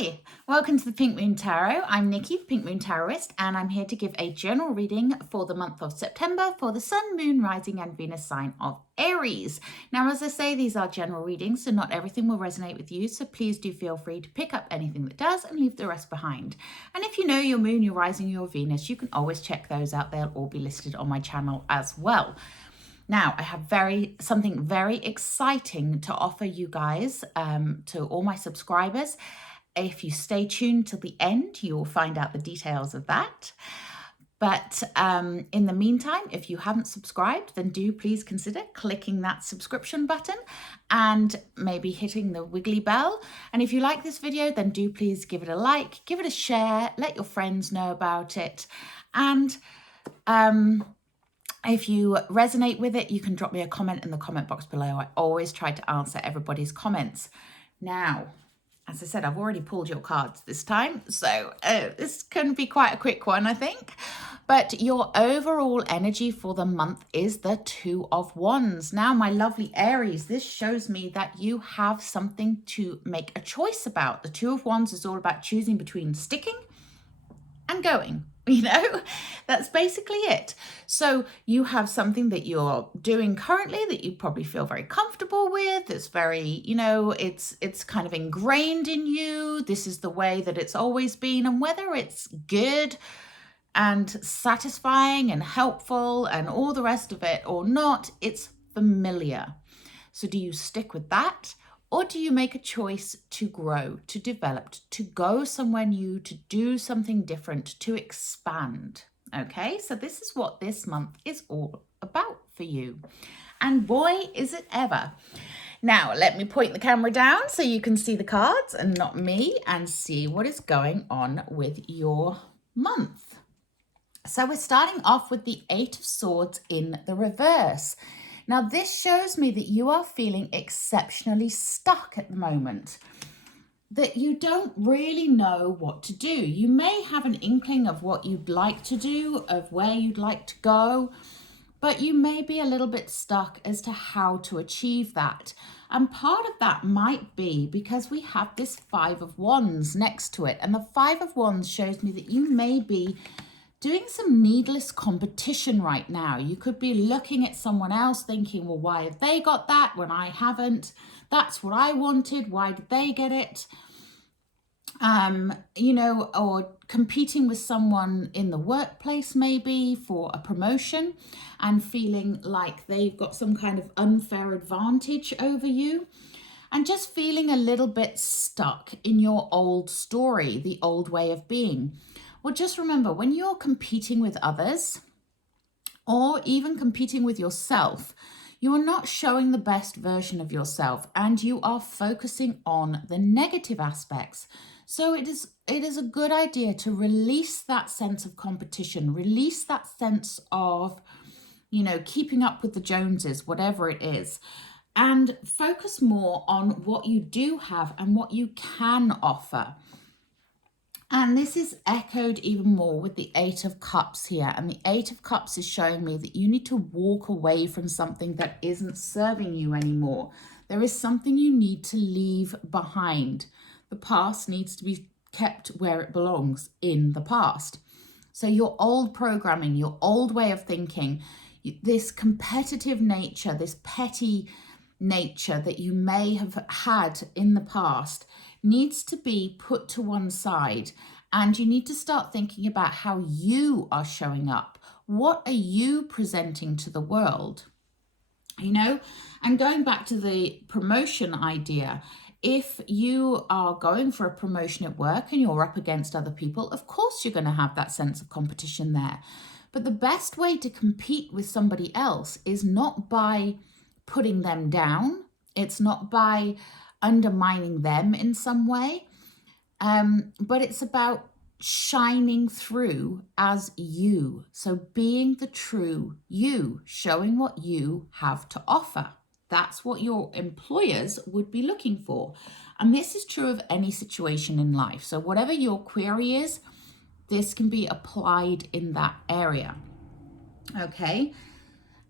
Hi, welcome to the Pink Moon Tarot. I'm Nikki, the Pink Moon Tarotist, and I'm here to give a general reading for the month of September for the Sun, Moon, Rising, and Venus sign of Aries. Now, as I say, these are general readings, so not everything will resonate with you, so please do feel free to pick up anything that does and leave the rest behind. And if you know your Moon, your Rising, your Venus, you can always check those out. They'll all be listed on my channel as well. Now, I have something very exciting to offer you guys, to all my subscribers. If you stay tuned till the end, you will find out the details of that. But in the meantime, if you haven't subscribed, then do please consider clicking that subscription button and maybe hitting the wiggly bell. And if you like this video, then do please give it a like, give it a share, let your friends know about it. And if you resonate with it, you can drop me a comment in the comment box below. I always try to answer everybody's comments. Now, as I said, I've already pulled your cards this time, so this can be quite a quick one, I think. But your overall energy for the month is the Two of Wands. Now, my lovely Aries, this shows me that you have something to make a choice about. The Two of Wands is all about choosing between sticking and going. You know, that's basically it. So you have something that you're doing currently that you probably feel very comfortable with. It's very, you know, it's kind of ingrained in you. This is the way that it's always been. And whether it's good and satisfying and helpful and all the rest of it or not, it's familiar. So do you stick with that? Or do you make a choice to grow, to develop, to go somewhere new, to do something different, to expand? Okay, so this is what this month is all about for you. And boy, is it ever. Now, let me point the camera down so you can see the cards and not me and see what is going on with your month. So we're starting off with the Eight of Swords in the reverse. Now, this shows me that you are feeling exceptionally stuck at the moment, that you don't really know what to do. You may have an inkling of what you'd like to do, of where you'd like to go, but you may be a little bit stuck as to how to achieve that. And part of that might be because we have this Five of Wands next to it. And the Five of Wands shows me that you may be doing some needless competition right now. You could be looking at someone else thinking, well, why have they got that when I haven't? That's what I wanted. Why did they get it? You know, or competing with someone in the workplace maybe for a promotion and feeling like they've got some kind of unfair advantage over you. And just feeling a little bit stuck in your old story, the old way of being. Well, just remember, when you're competing with others or even competing with yourself, you are not showing the best version of yourself and you are focusing on the negative aspects. So it is a good idea to release that sense of competition, release that sense of, you know, keeping up with the Joneses, whatever it is, and focus more on what you do have and what you can offer. And this is echoed even more with the Eight of Cups here. And the Eight of Cups is showing me that you need to walk away from something that isn't serving you anymore. There is something you need to leave behind. The past needs to be kept where it belongs, in the past. So your old programming, your old way of thinking, this competitive nature, this petty nature that you may have had in the past needs to be put to one side, and you need to start thinking about how you are showing up. What are you presenting to the world? You know, and going back to the promotion idea, if you are going for a promotion at work and you're up against other people, of course you're going to have that sense of competition there. But the best way to compete with somebody else is not by putting them down. It's not by undermining them in some way, but it's about shining through as you. So being the true you, showing what you have to offer. That's what your employers would be looking for. And this is true of any situation in life. So whatever your query is, this can be applied in that area. Okay.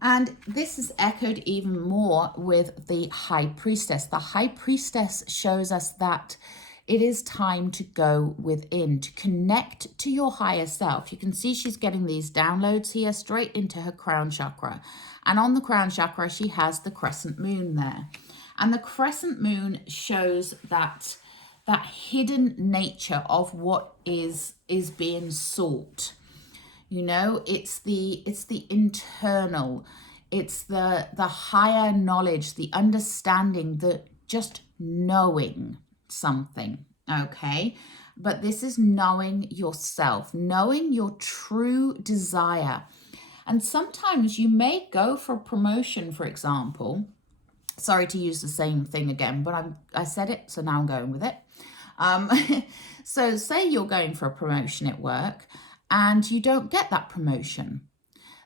And this is echoed even more with the High Priestess. The High Priestess shows us that it is time to go within, to connect to your higher self. You can see she's getting these downloads here straight into her crown chakra. And on the crown chakra, she has the crescent moon there. And the crescent moon shows that hidden nature of what is being sought. You know, it's the internal, it's the higher knowledge, the understanding, the just knowing something, okay? But this is knowing yourself, knowing your true desire. And sometimes you may go for a promotion, for example. Sorry to use the same thing again, but I said it, so now I'm going with it. So say you're going for a promotion at work and you don't get that promotion.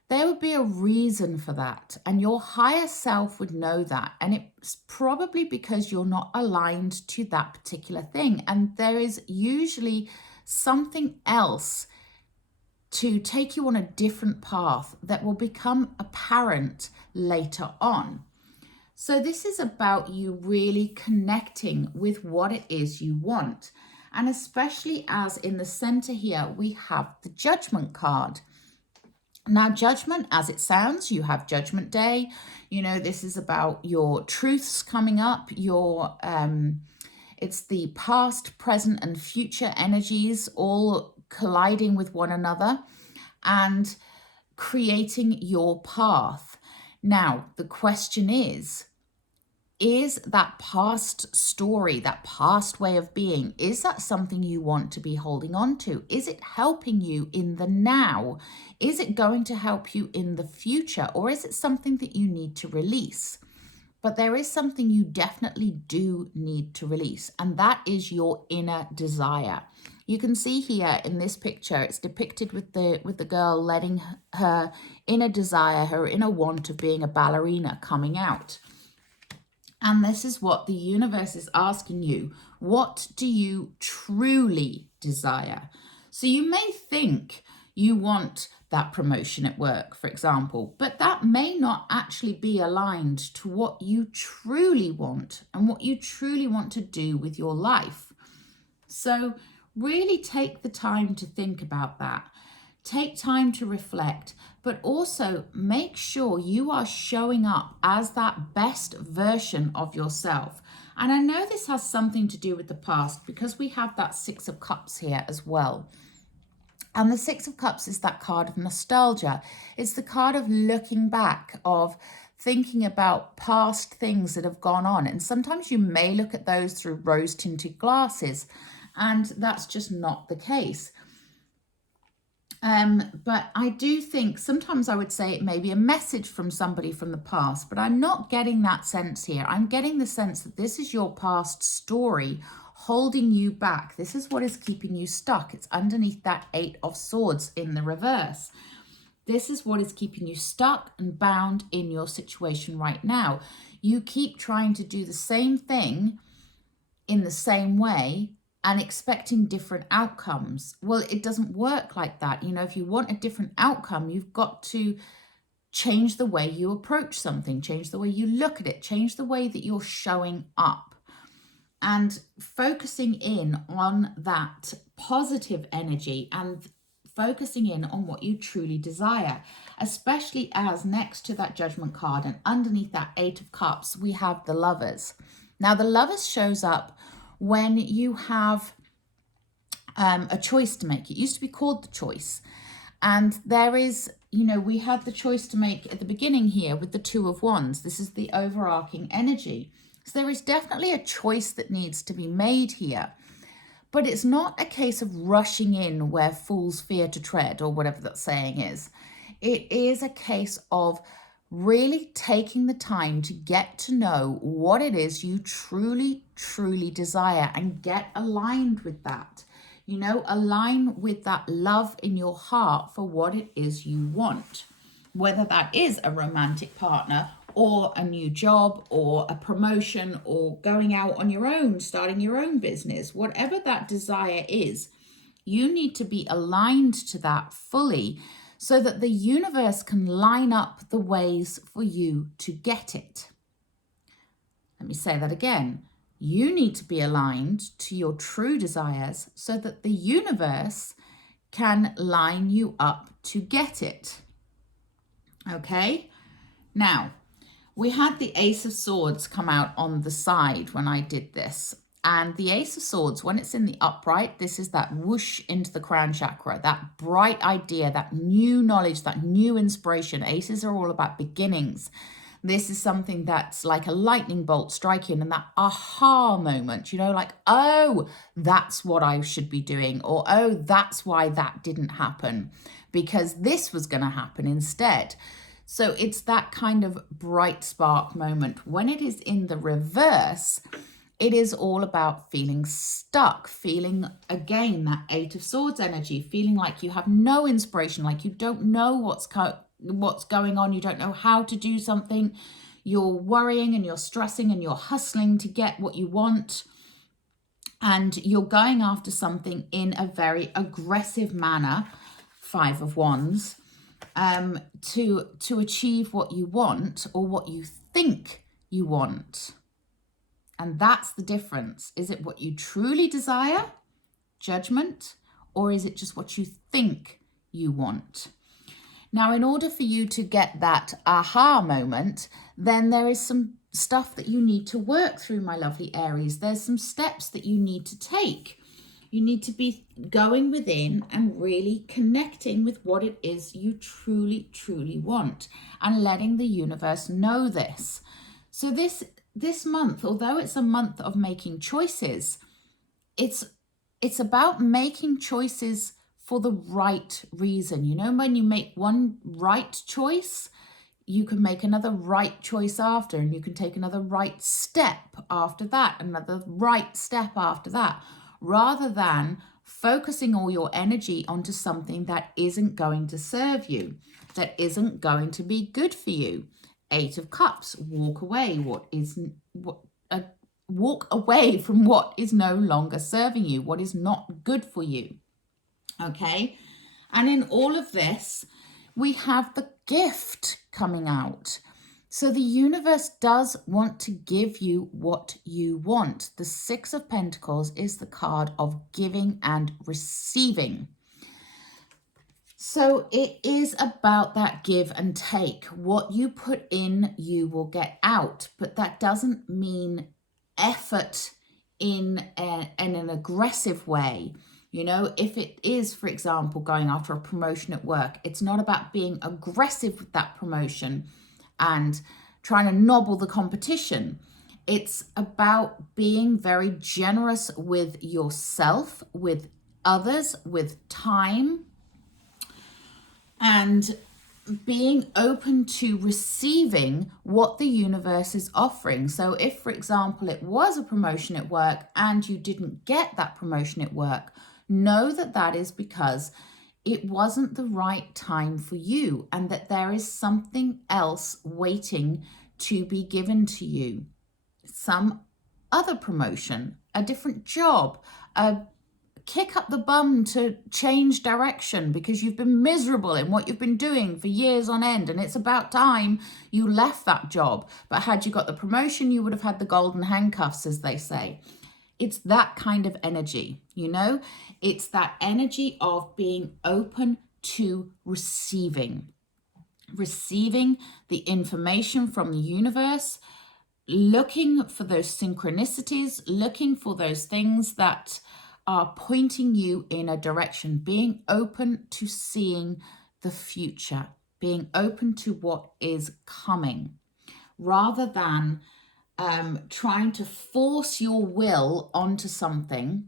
There would be a reason for that, and your higher self would know that, and it's probably because you're not aligned to that particular thing, and there is usually something else to take you on a different path that will become apparent later on. So this is about you really connecting with what it is you want, and especially as in the center here we have the Judgment card. Now, judgment, as it sounds, you have Judgment Day. You know, this is about your truths coming up, your it's the past, present, and future energies all colliding with one another and creating your path. Now, the question is that past story, that past way of being, is that something you want to be holding on to? Is it helping you in the now? Is it going to help you in the future? Or is it something that you need to release? But there is something you definitely do need to release, and that is your inner desire. You can see here in this picture, it's depicted with the girl letting her inner desire, her inner want of being a ballerina coming out. And this is what the universe is asking you. What do you truly desire? So you may think you want that promotion at work, for example, but that may not actually be aligned to what you truly want and what you truly want to do with your life. So really take the time to think about that. Take time to reflect, but also make sure you are showing up as that best version of yourself. And I know this has something to do with the past because we have that Six of Cups here as well. And the Six of Cups is that card of nostalgia. It's the card of looking back, of thinking about past things that have gone on. And sometimes you may look at those through rose-tinted glasses, and that's just not the case. But I do think sometimes I would say it may be a message from somebody from the past, but I'm not getting that sense here. I'm getting the sense that this is your past story holding you back. This is what is keeping you stuck. It's underneath that Eight of Swords in the reverse. This is what is keeping you stuck and bound in your situation right now. You keep trying to do the same thing in the same way and expecting different outcomes. Well, it doesn't work like that. You know, if you want a different outcome, you've got to change the way you approach something, change the way you look at it, change the way that you're showing up, and focusing in on that positive energy and focusing in on what you truly desire, especially as next to that Judgment card and underneath that Eight of Cups, we have the Lovers. Now, the Lovers shows up when you have a choice to make. It used to be called the choice. And there is, you know, we had the choice to make at the beginning here with the Two of Wands. This is the overarching energy. So there is definitely a choice that needs to be made here. But it's not a case of rushing in where fools fear to tread, or whatever that saying is. It is a case of really taking the time to get to know what it is you truly, truly desire and get aligned with that. You know, align with that love in your heart for what it is you want, whether that is a romantic partner or a new job or a promotion or going out on your own, starting your own business, whatever that desire is, you need to be aligned to that fully so that the universe can line up the ways for you to get it. Let me say that again. You need to be aligned to your true desires so that the universe can line you up to get it. Okay? Now, we had the Ace of Swords come out on the side when I did this. And the Ace of Swords, when it's in the upright, this is that whoosh into the crown chakra, that bright idea, that new knowledge, that new inspiration. Aces are all about beginnings. This is something that's like a lightning bolt striking, and that aha moment, you know, like, oh, that's what I should be doing, or oh, that's why that didn't happen, because this was going to happen instead. So it's that kind of bright spark moment. When it is in the reverse, it is all about feeling stuck, feeling, again, that Eight of Swords energy, feeling like you have no inspiration, like you don't know what's going on, you don't know how to do something, you're worrying and you're stressing and you're hustling to get what you want, and you're going after something in a very aggressive manner, Five of Wands, to achieve what you want or what you think you want. And that's the difference. Is it what you truly desire, Judgment, or is it just what you think you want? Now, in order for you to get that aha moment, then there is some stuff that you need to work through, my lovely Aries. There's some steps that you need to take. You need to be going within and really connecting with what it is you truly, truly want, and letting the universe know this. So this month, although it's a month of making choices, it's about making choices for the right reason. You know, when you make one right choice, you can make another right choice after, and you can take another right step after that, another right step after that, rather than focusing all your energy onto something that isn't going to serve you, that isn't going to be good for you. Eight of Cups, walk away. Walk away from what is no longer serving you, what is not good for you. Okay, and in all of this, we have the gift coming out. So the universe does want to give you what you want. The Six of Pentacles is the card of giving and receiving. So it is about that give and take. What you put in, you will get out. But that doesn't mean effort in an aggressive way. You know, if it is, for example, going after a promotion at work, it's not about being aggressive with that promotion and trying to nobble the competition. It's about being very generous with yourself, with others, with time, and being open to receiving what the universe is offering. So if, for example, it was a promotion at work and you didn't get that promotion at work, know that that is because it wasn't the right time for you, and that there is something else waiting to be given to you. Some other promotion, a different job, a kick up the bum to change direction because you've been miserable in what you've been doing for years on end, and it's about time you left that job. But had you got the promotion, you would have had the golden handcuffs, as they say. It's that kind of energy, you know? It's that energy of being open to receiving the information from the universe, looking for those synchronicities, looking for those things that are pointing you in a direction, being open to seeing the future, being open to what is coming, rather than trying to force your will onto something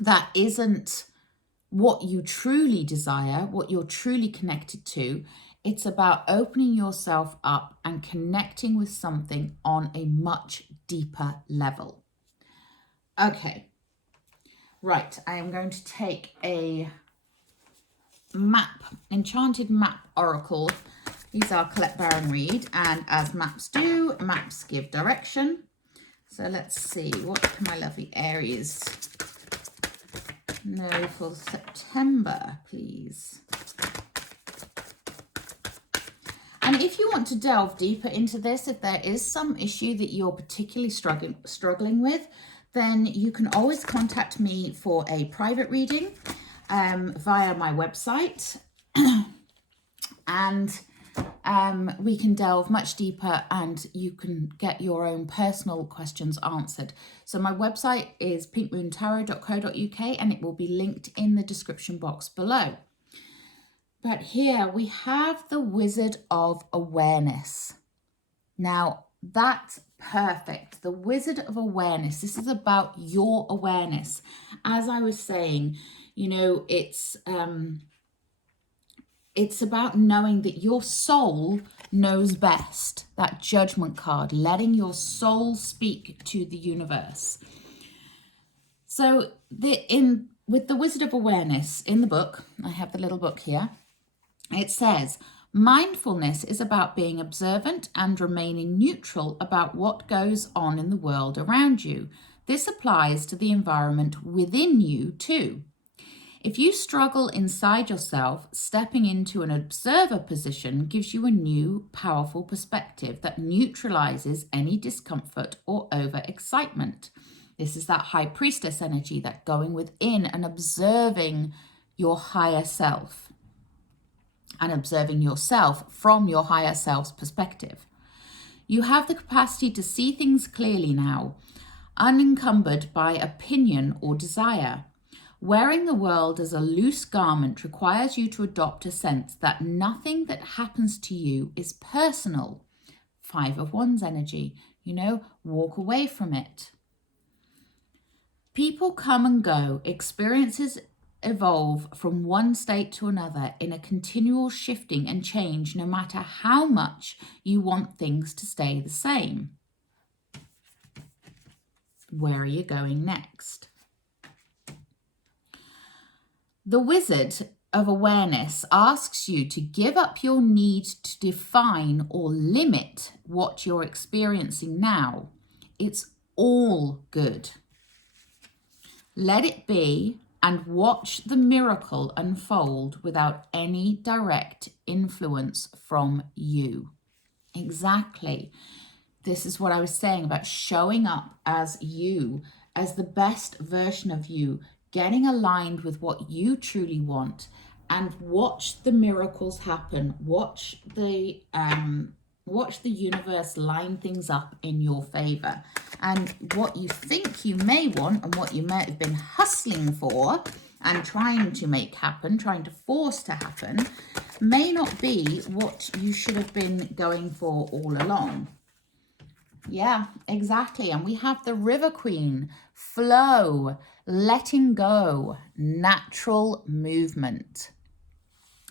that isn't what you truly desire, what you're truly connected to. It's about opening yourself up and connecting with something on a much deeper level. Okay, right, I am going to take a map, Enchanted Map Oracle. These are collect, bear and read, and as maps do, maps give direction. So let's see, what can my lovely Aries know for September, please? And if you want to delve deeper into this, if there is some issue that you're particularly struggling with, then you can always contact me for a private reading via my website. And we can delve much deeper and you can get your own personal questions answered. So my website is pinkmoontarot.co.uk and it will be linked in the description box below. But here we have the Wizard of Awareness. Now that's perfect. The Wizard of Awareness. This is about your awareness. As I was saying, you know, it's about knowing that your soul knows best. That Judgment card, letting your soul speak to the universe. So with the Wizard of Awareness in the book, I have the little book here. It says, mindfulness is about being observant and remaining neutral about what goes on in the world around you. This applies to the environment within you too. If you struggle inside yourself, stepping into an observer position gives you a new, powerful perspective that neutralizes any discomfort or overexcitement. This is that High Priestess energy, that going within and observing your higher self and observing yourself from your higher self's perspective. You have the capacity to see things clearly now, unencumbered by opinion or desire. Wearing the world as a loose garment requires you to adopt a sense that nothing that happens to you is personal. 5 of Wands energy, you know, walk away from it. People come and go, experiences evolve from one state to another in a continual shifting and change, no matter how much you want things to stay the same. Where are you going next? The Wizard of Awareness asks you to give up your need to define or limit what you're experiencing now. It's all good. Let it be and watch the miracle unfold without any direct influence from you. Exactly. This is what I was saying about showing up as you, as the best version of you, getting aligned with what you truly want, and watch the miracles happen. Watch the universe line things up in your favor. And what you think you may want and what you might have been hustling for and trying to make happen, trying to force to happen, may not be what you should have been going for all along. Yeah, exactly. And we have the River Queen, flow, letting go, natural movement.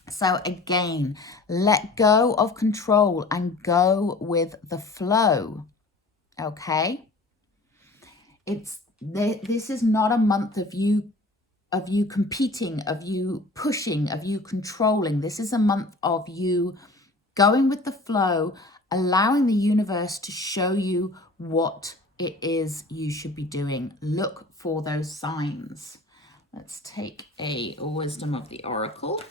So again, let go of control and go with the flow. Okay? This is not a month of you competing, of you pushing, of you controlling. This is a month of you going with the flow, allowing the universe to show you what it is you should be doing. Look for those signs. Let's take a Wisdom of the Oracle.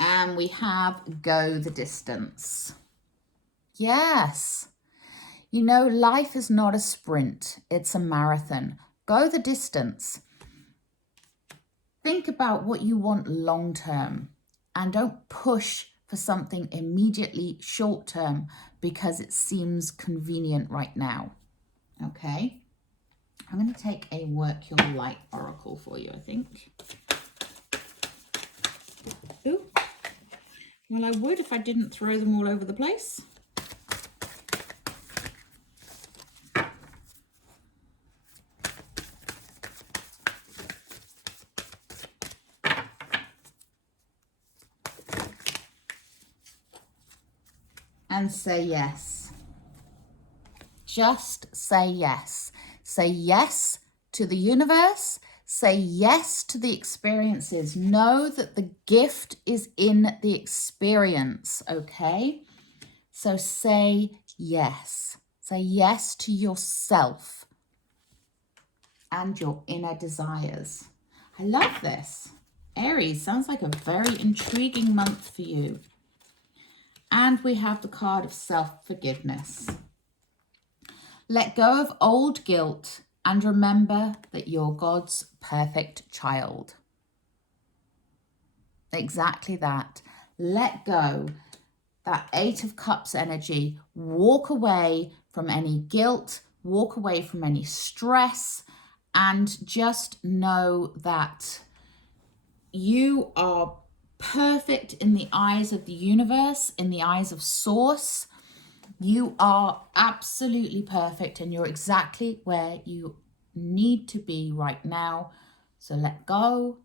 And we have go the distance. Yes. You know, life is not a sprint, it's a marathon. Go the distance. Think about what you want long term and don't push for something immediately short term because it seems convenient right now. Okay? I'm going to take a Work Your Light Oracle for you, I think. Ooh. Well, I would if I didn't throw them all over the place. And say yes. Just say yes. Say yes to the universe. Say yes to the experiences. Know that the gift is in the experience, okay? So say yes. Say yes to yourself and your inner desires. I love this. Aries, sounds like a very intriguing month for you. And we have the card of self-forgiveness. Let go of old guilt and remember that you're God's perfect child. Exactly that. Let go. That Eight of Cups energy. Walk away from any guilt. Walk away from any stress. And just know that you are perfect in the eyes of the universe, in the eyes of Source. You are absolutely perfect and you're exactly where you need to be right now. So let go,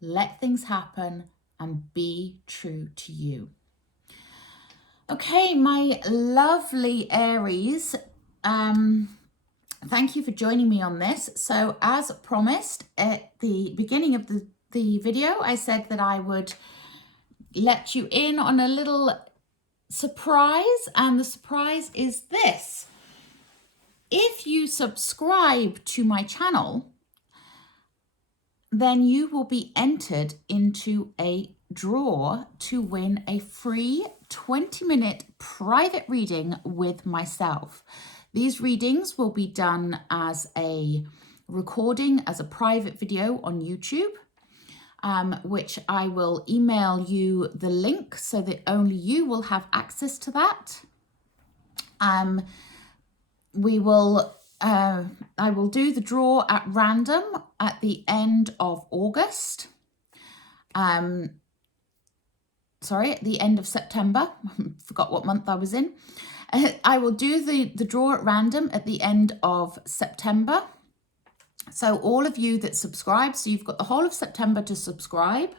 let things happen, and be true to you. Okay, my lovely Aries, thank you for joining me on this. So as promised at the beginning of the video, I said that I would let you in on a little surprise, and the surprise is this. If you subscribe to my channel, then you will be entered into a draw to win a free 20-minute private reading with myself. These readings will be done as a recording, as a private video on YouTube, which I will email you the link so that only you will have access to that. I will do the draw at random at the end of August. Sorry, at the end of September. Forgot what month I was in. I will do the draw at random at the end of September. So all of you that subscribe, so you've got the whole of September to subscribe.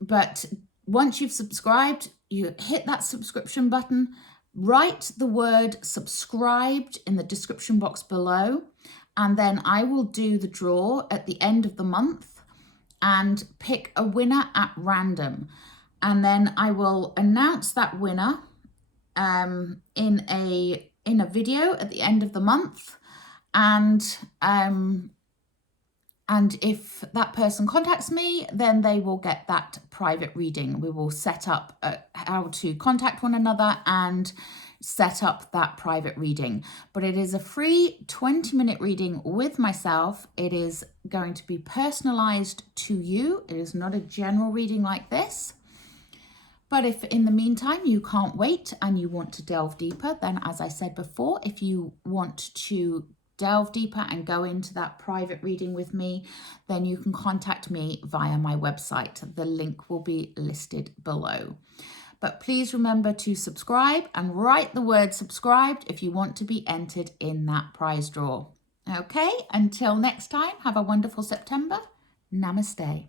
But once you've subscribed, you hit that subscription button, write the word subscribed in the description box below, and then I will do the draw at the end of the month and pick a winner at random. And then I will announce that winner in a video at the end of the month. And if that person contacts me, then they will get that private reading. We will set up how to contact one another and set up that private reading. But it is a free 20-minute reading with myself. It is going to be personalized to you. It is not a general reading like this. But if in the meantime you can't wait and you want to delve deeper, then as I said before, if you want to delve deeper and go into that private reading with me, then you can contact me via my website. The link will be listed below. But please remember to subscribe and write the word subscribed if you want to be entered in that prize draw. Okay, until next time, have a wonderful September. Namaste.